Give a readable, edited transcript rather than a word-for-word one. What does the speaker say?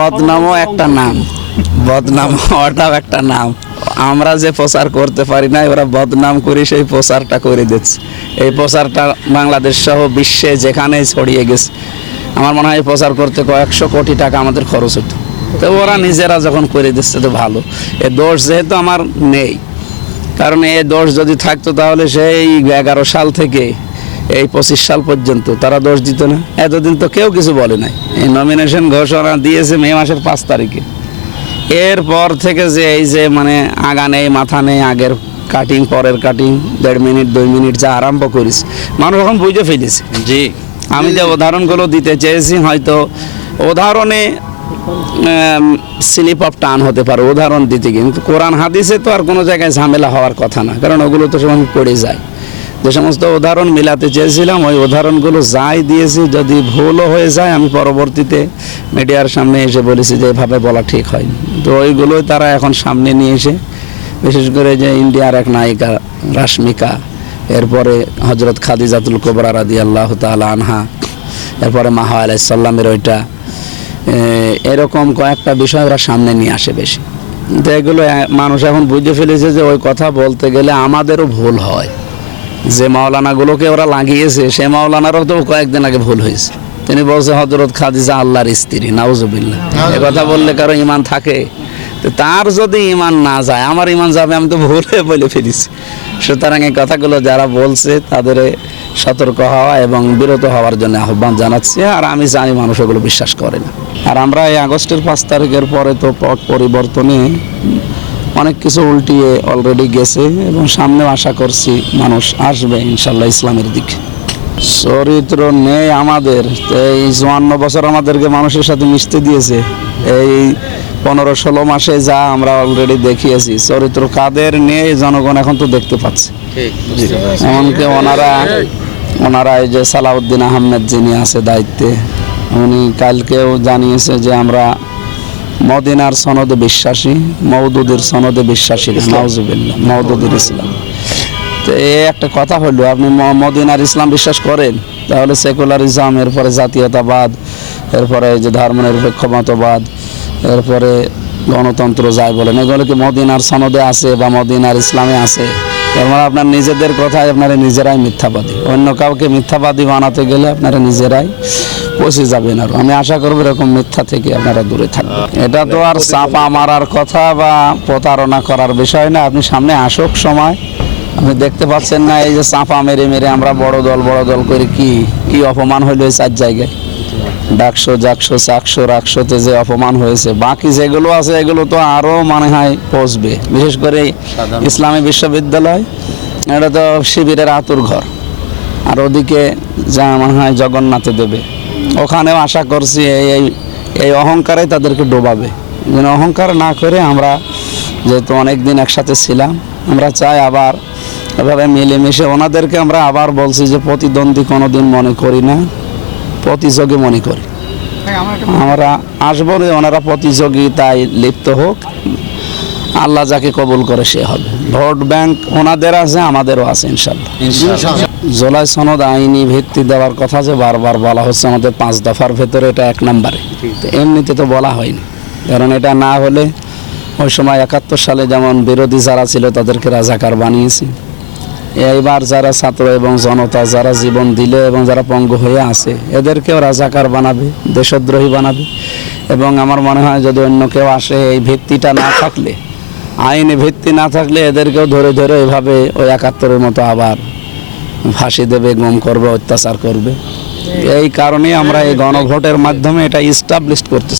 বদনামও একটা নাম, বদনাম হওয়াটাও একটা নাম। আমরা যে প্রচার করতে পারি না, ওরা বদনাম করে সেই প্রচারটা করে দিচ্ছে। এই প্রচারটা বাংলাদেশ সহ বিশ্বে যেখানেই ছড়িয়ে গেছে। আমার মনে হয় এই প্রচার করতে কয়েকশো কোটি টাকা আমাদের খরচ হতো। তো ওরা নিজেরা যখন করে দিচ্ছে তো ভালো। এ দোষ যেহেতু আমার নেই, কারণ এই দোষ যদি থাকতো তাহলে সেই 11 সাল থেকে এই 25 সাল পর্যন্ত তারা দোষ দিত না। এতদিন তো কেউ কিছু বলে নাই। এই নমিনেশন ঘোষণা দিয়েছে মে মাসের 5 তারিখে। এরপর থেকে যে এই যে মানে আগা নেই মাথা নেই, আগের কাটিং পরের কাটিং, 1.5 মিনিট 2 মিনিট যা আরম্ভ করিস, মানুষ এখন বুঝে ফেলেছে। জি, আমি যে উদাহরণগুলো দিতে চেয়েছি, হয়তো উদাহরণে স্লিপ অফ টান হতে পারে উদাহরণ দিতে, কিন্তু কোরআন হাদিসে তো আর কোনো জায়গায় ঝামেলা হওয়ার কথা না, কারণ ওগুলো তো সব পড়ে যায়। যে সমস্ত উদাহরণ মিলাতে চেয়েছিলাম ওই উদাহরণগুলো যাই দিয়েছি, যদি ভুলও হয়ে যায় আমি পরবর্তীতে মিডিয়ার সামনে এসে বলেছি যে এভাবে বলা ঠিক হয়নি। তো ওইগুলোই তারা এখন সামনে নিয়ে এসে, বিশেষ করে যে ইন্ডিয়ার এক নায়িকা রাশমিকা, এরপরে হজরত খাদিজাতুল কুবরা রাদিয়াল্লাহু তাআলা আনহা, এরপরে মাহা আলাইহিস সালামের ওইটা, এরকম কয়েকটা বিষয় ওরা সামনে নিয়ে আসে বেশি। তো এগুলো মানুষ এখন বুঝে ফেলেছে যে ওই কথা বলতে গেলে আমাদেরও ভুল হয়। যে মাওলানাগুলোকে ওরা লাগিয়েছে সে মাওলানারও তো কয়েকদিন আগে ভুল হয়েছে। তিনি বলছে হযরত খাদিজা আল্লাহর স্ত্রী, নাউজুবিল্লাহ। এ কথা বললে কারো ঈমান থাকে? তো তার যদি ঈমান না যায়, আমার ঈমান যাবে, আমি তো ভুলে বলে ফেলেছি। সুতরাং এই কথাগুলো যারা বলছে তাদের সতর্ক হওয়া এবং বিরত হওয়ার জন্য আহ্বান জানাচ্ছি। আর আমি জানি মানুষ এগুলো বিশ্বাস করে না। আর আমরা এই আগস্টের 5 তারিখের পরে তো পট পরিবর্তনে অনেক কিছু উল্টিয়ে অলরেডি গেছে এবং সামনেও আশা করছি মানুষ আসবে ইনশাল্লাহ ইসলামের দিকে। চরিত্র নেই আমাদের। এই 54 বছর আমাদেরকে মানুষের সাথে মিশতে দিয়েছে। এই 15-16 মাসে যা আমরা অলরেডি দেখিয়েছি, চরিত্র কাদের নেই জনগণ এখন তো দেখতে পাচ্ছে। এমনকি ওনারা এই যে সালাউদ্দিন আহমেদ যিনি আছে দায়িত্বে, উনি কালকেও জানিয়েছে যে আমরা মদিনার সনদে বিশ্বাসী, মওদুদের সনদে বিশ্বাসী না, নাউজুবিল্লাহ, মওদুদের ইসলাম। তো এই একটা কথা হলো, আপনি মদিনার ইসলাম বিশ্বাস করেন, তাহলে সেকুলারিজম, এরপরে জাতীয়তাবাদ, এরপরে এই যে ধর্মনিরপেক্ষ মতবাদ, এরপরে গণতন্ত্র যাই বলেন, এগুলো কি মদিনার সনদে আছে বা মদিনার ইসলামে আছে? তার মানে আপনার নিজেদের কথায় আপনারা নিজেরাই মিথ্যাবাদী। অন্য কাউকে মিথ্যাবাদী বানাতে গেলে আপনারা নিজেরাই পৌঁছে যাবেন। আর আমি আশা করবো এরকম মিথ্যা থেকে আপনারা দূরে থাকবেন। এটা তো আর চাপা মারার কথা বা প্রতারণা করার বিষয় না। আপনি সামনে আসুক সময়, আপনি দেখতে পাচ্ছেন না এই যে চাপা মেরে মেরে আমরা বড় দল করে কি অপমান হইল এই 4 জায়গায়, ডাকশো, জাকশো, চাকশো, রাকশোতে যে অপমান হয়েছে। বাকি যেগুলো আছে এগুলো তো আরও মনে হয় পৌঁছবে। বিশেষ করে ইসলামী বিশ্ববিদ্যালয়, এটা তো শিবিরের আতুর ঘর। আর ওদিকে যা মনে হয় জগন্নাথে দেবে, ওখানেও আশা করছি এই অহংকারে তাদেরকে ডোবাবে। যেন অহংকার না করে আমরা যেহেতু অনেক দিন একসাথে ছিলাম, আমরা চাই আবার এভাবে মিলেমিশে। ওনাদেরকে আমরা আবার বলছি যে প্রতিদ্বন্দ্বী কোনোদিন মনে করি না, প্রতিযোগী মনে করি। আমরা আসবো, ওনারা প্রতিযোগিতায় লিপ্ত হোক, আল্লাহ যাকে কবুল করে সে হবে। ভোট ব্যাংক ওনাদের আছে, আমাদেরও আছে ইনশাল্লাহ। জুলাই সনদ আইনি ভিত্তি দেওয়ার কথা যে বারবার বলা হচ্ছে আমাদের 5 দফার ভেতরে, এটা 1 নম্বরে। এমনিতে তো বলা হয়নি, কারণ এটা না হলে ওই সময় 71 সালে যেমন বিরোধী যারা ছিল তাদেরকে রাজাকার বানিয়েছে। এইবার যারা ছাত্র এবং জনতা যারা জীবন দিলে এবং যারা পঙ্গু হয়ে আছে, এদেরকেও রাজাকার বানাবে, দেশদ্রোহী বানাবে। এবং আমার মনে হয় যদি অন্য কেউ আসে, এই ভিত্তিটা না থাকলে, আইনি ভিত্তি না থাকলে এদেরকেও ধরে ধরে এভাবে ওই 71-এর মতো আবার ফাঁসি দেবে, গুম করবে, অত্যাচার করবে। এই কারণে আমরা এই গণভোটের মাধ্যমে এটা ইস্টাবলিশ করতেছি।